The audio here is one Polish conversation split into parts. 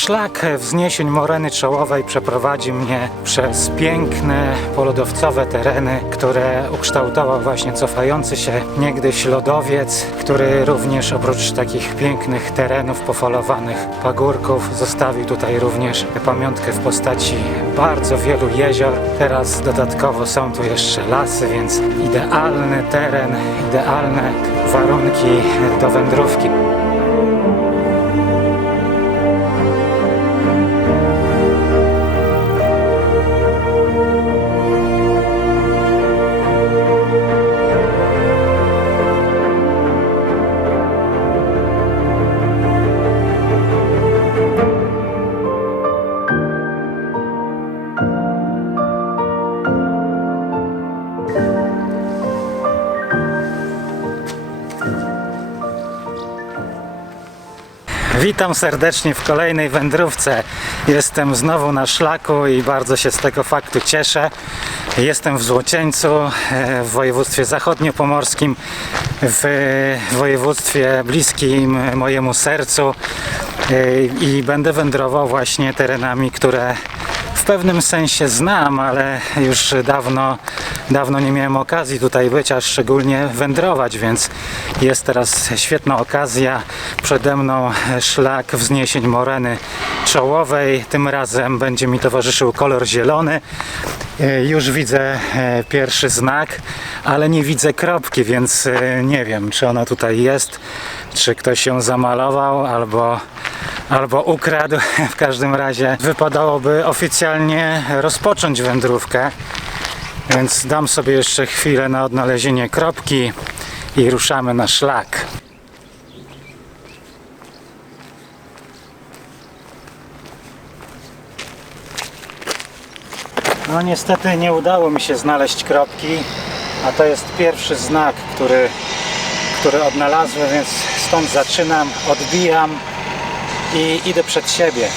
Szlak wzniesień Moreny Czołowej przeprowadzi mnie przez piękne polodowcowe tereny, które ukształtował właśnie cofający się niegdyś lodowiec, który również oprócz takich pięknych terenów pofalowanych pagórków zostawił tutaj również pamiątkę w postaci bardzo wielu jezior. Teraz dodatkowo są tu jeszcze lasy, więc idealny teren, idealne warunki do wędrówki. Witam serdecznie w kolejnej wędrówce. Jestem znowu na szlaku i bardzo się z tego faktu cieszę. Jestem w Złocieńcu, e, w województwie zachodniopomorskim, w województwie bliskim mojemu sercu e, i będę wędrował właśnie terenami, które w pewnym sensie znam, ale już dawno, dawno nie miałem okazji tutaj być, a szczególnie wędrować, więc jest teraz świetna okazja. Przede mną szlak wzniesień Moreny Czołowej. Tym razem będzie mi towarzyszył kolor zielony. E, Już widzę e, pierwszy znak, ale nie widzę kropki, więc e, nie wiem, czy ona tutaj jest, czy ktoś ją zamalował, albo albo ukradł. W każdym razie wypadałoby oficjalnie rozpocząć wędrówkę. Więc dam sobie jeszcze chwilę na odnalezienie kropki i ruszamy na szlak. No niestety nie udało mi się znaleźć kropki, a to jest pierwszy znak, który, który odnalazłem, więc stąd zaczynam, odbijam i idę przed siebie.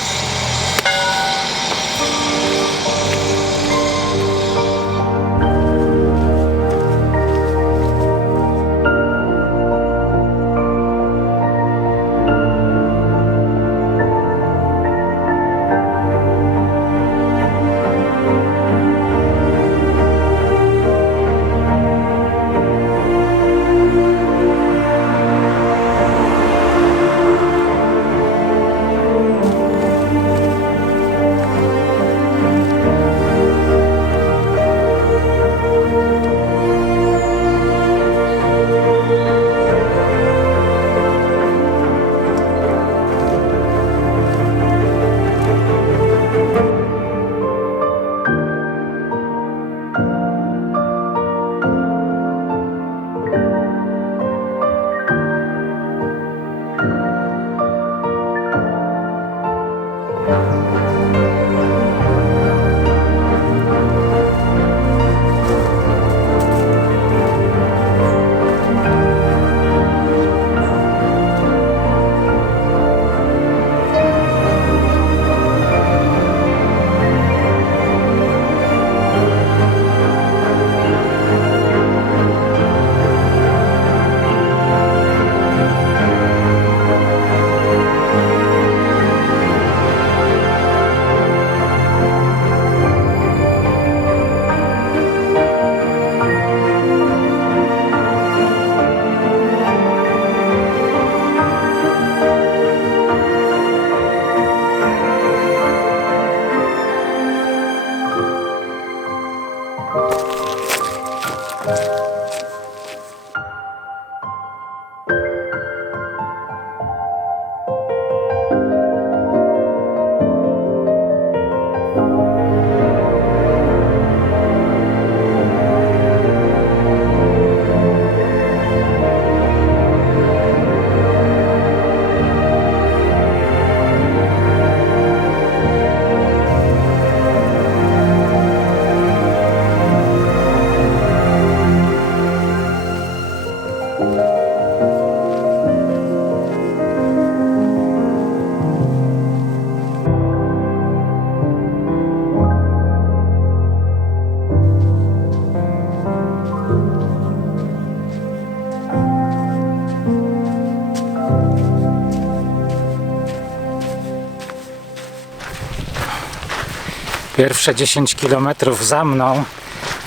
Pierwsze 10 km za mną.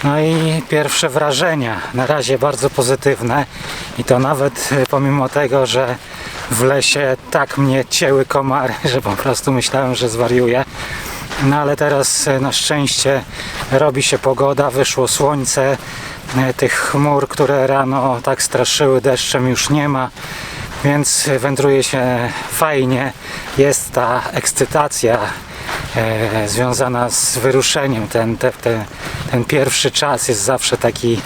No i pierwsze wrażenia, na razie bardzo pozytywne i to nawet e, pomimo tego, że w lesie tak mnie cięły komary, że po prostu myślałem, że zwariuję. No ale teraz e, na szczęście robi się pogoda, wyszło słońce, e, tych chmur, które rano tak straszyły deszczem już nie ma, więc wędruje się fajnie, jest ta ekscytacja e, związana z wyruszeniem. Ten, te, te, ten pierwszy czas jest zawsze taki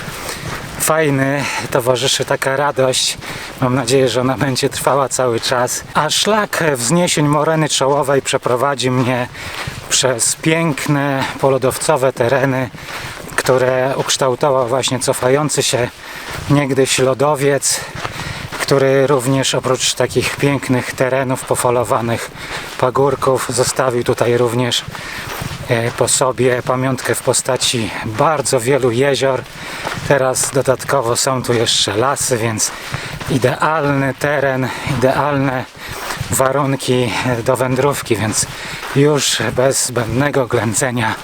fajny, towarzyszy taka radość. Mam nadzieję, że ona będzie trwała cały czas. A szlak wzniesień Moreny Czołowej przeprowadzi mnie przez piękne polodowcowe tereny, które ukształtował właśnie cofający się niegdyś lodowiec, który również oprócz takich pięknych terenów pofalowanych pagórków zostawił tutaj również e, po sobie pamiątkę w postaci bardzo wielu jezior. Teraz dodatkowo są tu jeszcze lasy, więc idealny teren, idealne warunki do wędrówki, więc już bez zbędnego ględzenia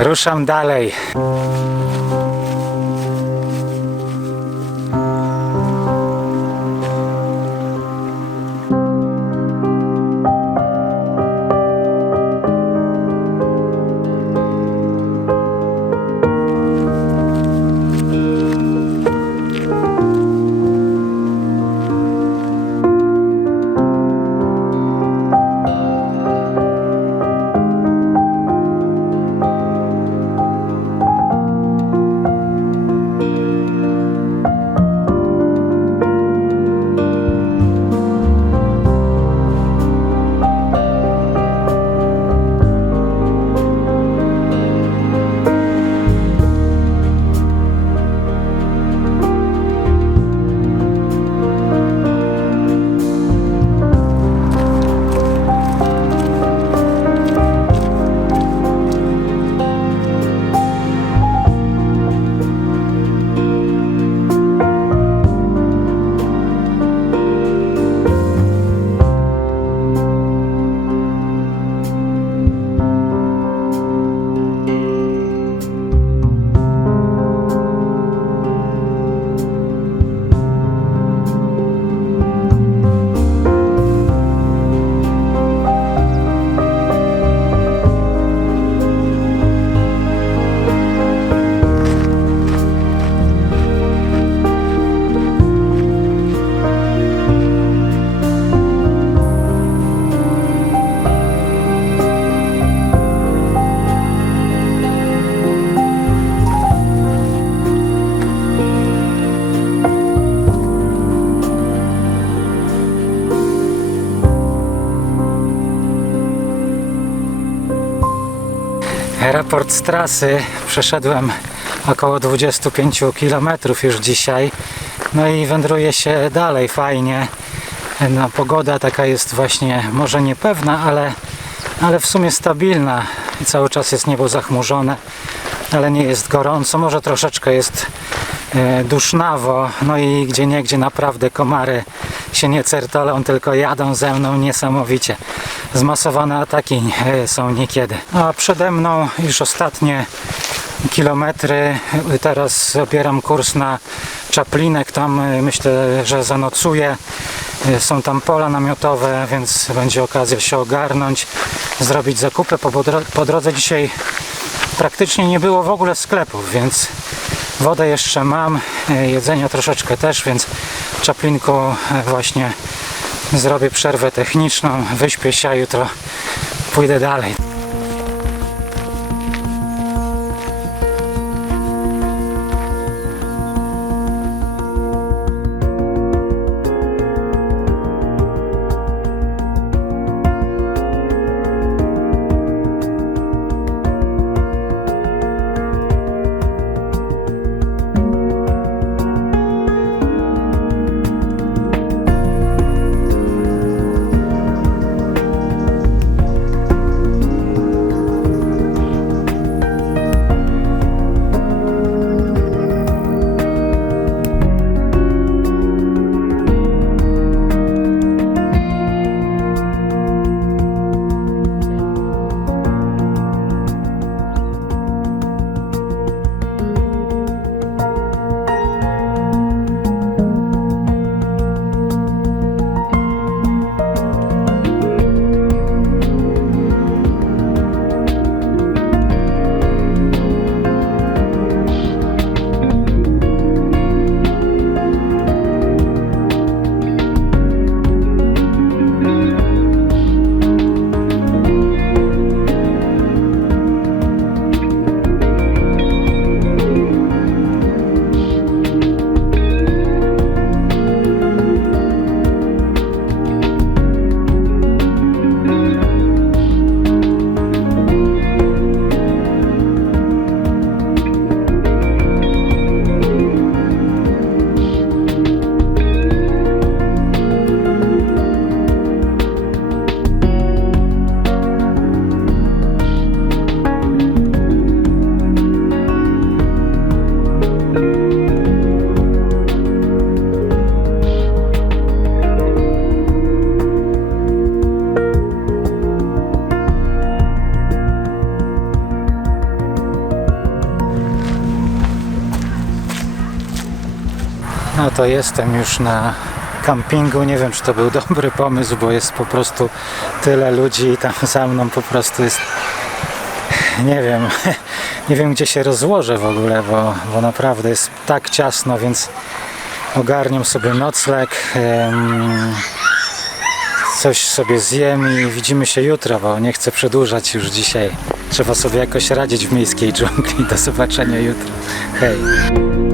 ruszam dalej. Z trasy przeszedłem około 25 km już dzisiaj. No i wędruje się dalej fajnie. No, pogoda taka jest właśnie może niepewna, ale, ale w sumie stabilna. Cały czas jest niebo zachmurzone, ale nie jest gorąco. Może troszeczkę jest e, dusznawo. No i gdzie niegdzie naprawdę komary się nie certolą, tylko jadą ze mną niesamowicie. Zmasowane ataki e, są niekiedy. A przede mną już ostatnie kilometry. Teraz zabieram kurs na Czaplinek. Tam e, myślę, że zanocuję. E, Są tam pola namiotowe, więc będzie okazja się ogarnąć, zrobić zakupy. Po, po drodze dzisiaj praktycznie nie było w ogóle sklepów, więc wodę jeszcze mam, jedzenia troszeczkę też, więc Czaplinku właśnie zrobię przerwę techniczną, wyśpię się, jutro pójdę dalej. To jestem już na kampingu. Nie wiem, czy to był dobry pomysł, bo jest po prostu tyle ludzi i tam za mną po prostu jest. Nie wiem, nie wiem gdzie się rozłożę w ogóle, bo, bo naprawdę jest tak ciasno, więc ogarniam sobie nocleg. coś sobie zjem i widzimy się jutro, bo nie chcę przedłużać już dzisiaj. Trzeba sobie jakoś radzić w miejskiej dżungli. Do zobaczenia jutro. Hej.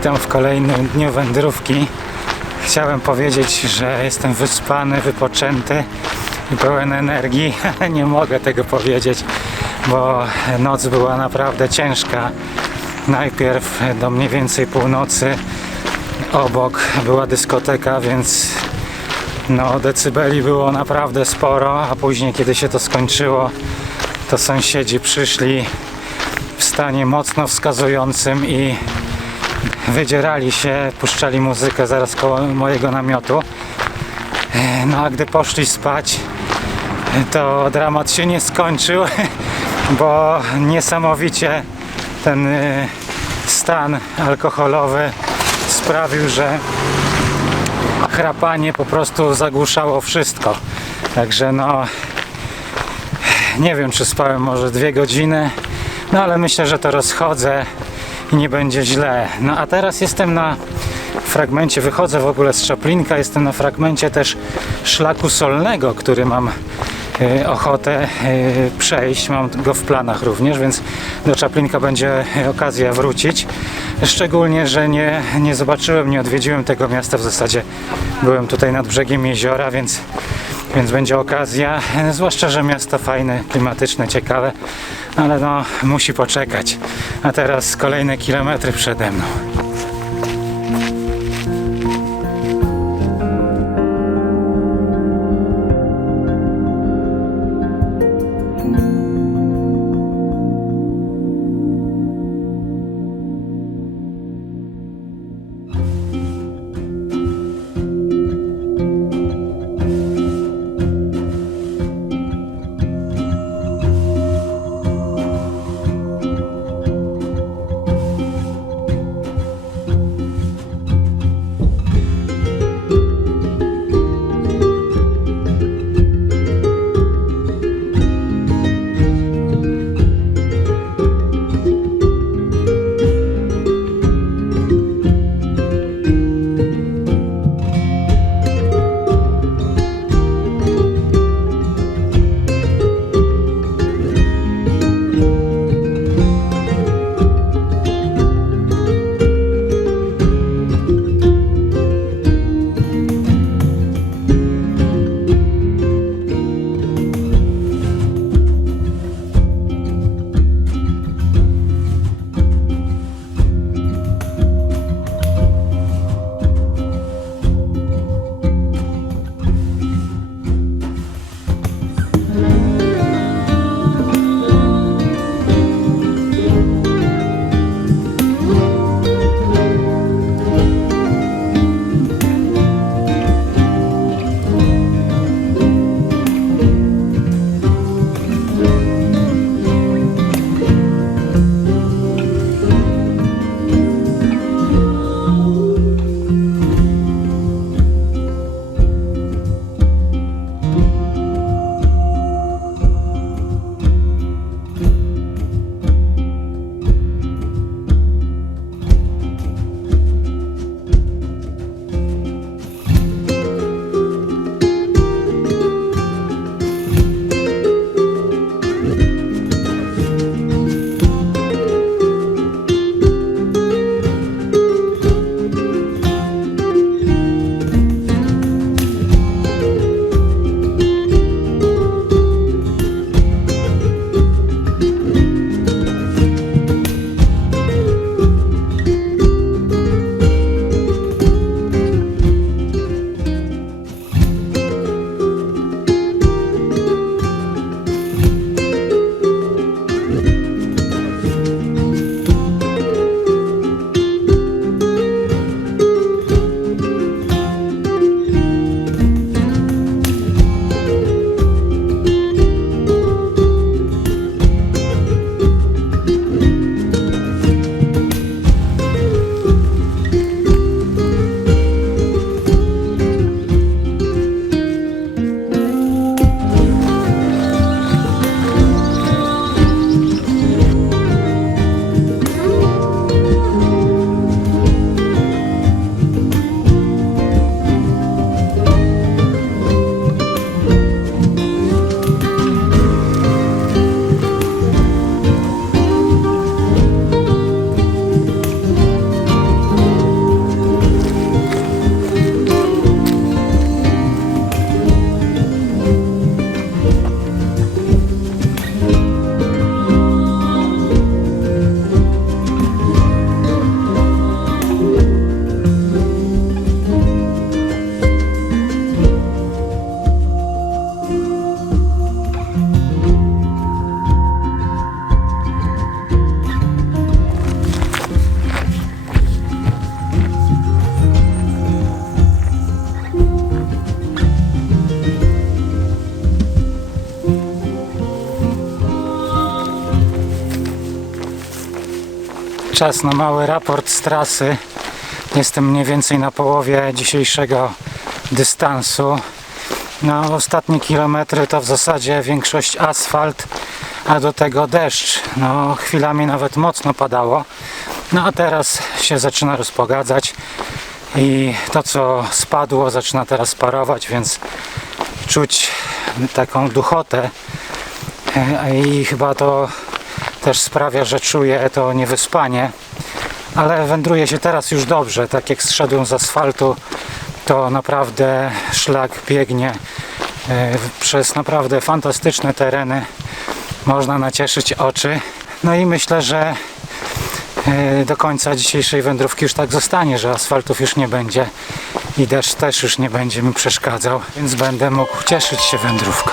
Witam w kolejnym dniu wędrówki. Chciałem powiedzieć, że jestem wyspany, wypoczęty i pełen energii, ale nie mogę tego powiedzieć, bo noc była naprawdę ciężka. Najpierw do mniej więcej północy obok była dyskoteka, więc no decybeli było naprawdę sporo, a później kiedy się to skończyło, to sąsiedzi przyszli w stanie mocno wskazującym i wydzierali się, puszczali muzykę zaraz koło mojego namiotu. E, No a gdy poszli spać, to dramat się nie skończył, bo niesamowicie ten e, stan alkoholowy sprawił, że chrapanie po prostu zagłuszało wszystko. Także no nie wiem czy spałem może dwie godziny, no ale myślę, że to rozchodzę nie będzie źle. No a teraz jestem na fragmencie, wychodzę w ogóle z Czaplinka, jestem na fragmencie też szlaku solnego, który mam e, ochotę e, przejść, mam go w planach również, więc do Czaplinka będzie okazja wrócić. Szczególnie, że nie, nie zobaczyłem, nie odwiedziłem tego miasta, w zasadzie byłem tutaj nad brzegiem jeziora, więc więc będzie okazja, zwłaszcza, że miasto fajne, klimatyczne, ciekawe, ale no musi poczekać. A teraz kolejne kilometry przede mną. Czas na mały raport z trasy. Jestem mniej więcej na połowie dzisiejszego dystansu. No, ostatnie kilometry to w zasadzie większość asfalt, a do tego deszcz. No, chwilami nawet mocno padało. No a teraz się zaczyna rozpogadzać i to co spadło zaczyna teraz parować, więc czuć taką duchotę E, i chyba to też sprawia, że czuję to niewyspanie. Ale wędruje się teraz już dobrze, tak jak zszedłem z asfaltu, to naprawdę szlak biegnie e, przez naprawdę fantastyczne tereny. Można nacieszyć oczy. No i myślę, że e, do końca dzisiejszej wędrówki już tak zostanie, że asfaltów już nie będzie i deszcz też już nie będzie mi przeszkadzał, więc będę mógł cieszyć się wędrówką.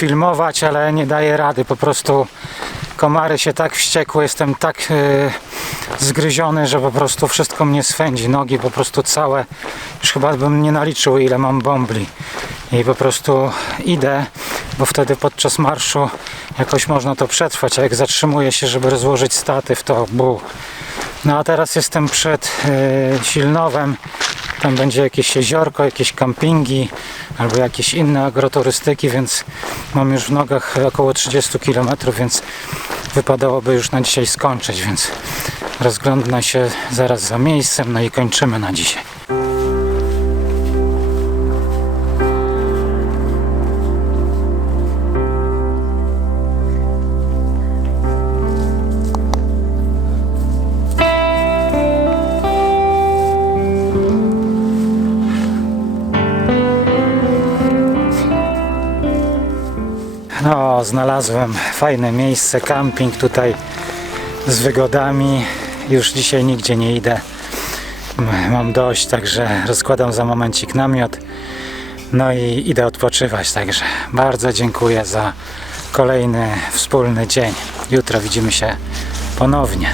Filmować, ale nie daję rady. Po prostu komary się tak wściekły, jestem tak e, zgryziony, że po prostu wszystko mnie swędzi. Nogi po prostu całe. Już chyba bym nie naliczył ile mam bombli. I po prostu idę, bo wtedy podczas marszu jakoś można to przetrwać, a jak zatrzymuję się, żeby rozłożyć statyw, to bu. No a teraz jestem przed e, Silnowem. Tam będzie jakieś jeziorko, jakieś kampingi albo jakieś inne agroturystyki, więc mam już w nogach około 30 km, więc wypadałoby już na dzisiaj skończyć, więc rozglądnę się zaraz za miejscem, no i kończymy na dzisiaj. Znalazłem fajne miejsce, camping tutaj z wygodami. Już dzisiaj nigdzie nie idę. Mam dość, także rozkładam za momencik namiot. No i idę odpoczywać, także bardzo dziękuję za kolejny wspólny dzień. Jutro widzimy się ponownie.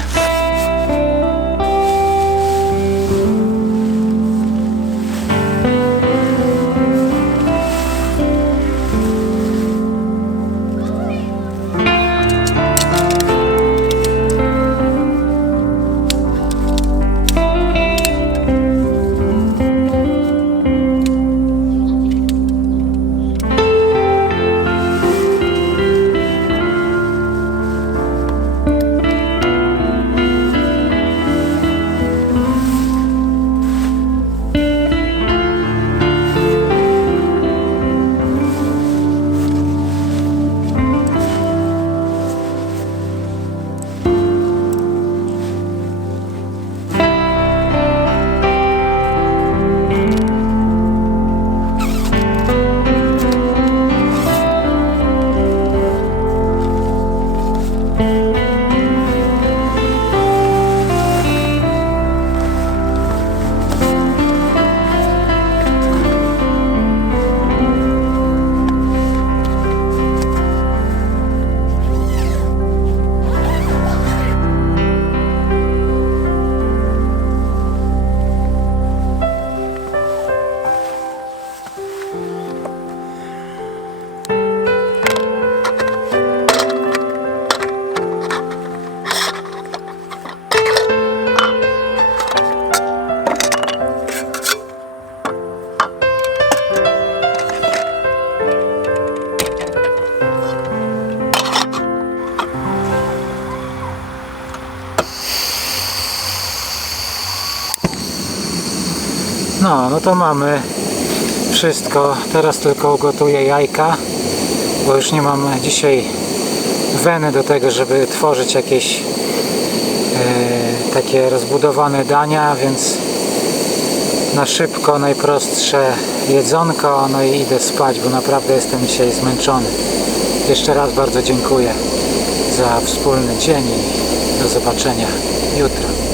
No, to mamy wszystko. Teraz tylko ugotuję jajka, bo już nie mam dzisiaj weny do tego, żeby tworzyć jakieś e, takie rozbudowane dania, więc na szybko, najprostsze jedzonko, no i idę spać, bo naprawdę jestem dzisiaj zmęczony. Jeszcze raz bardzo dziękuję za wspólny dzień i do zobaczenia jutro.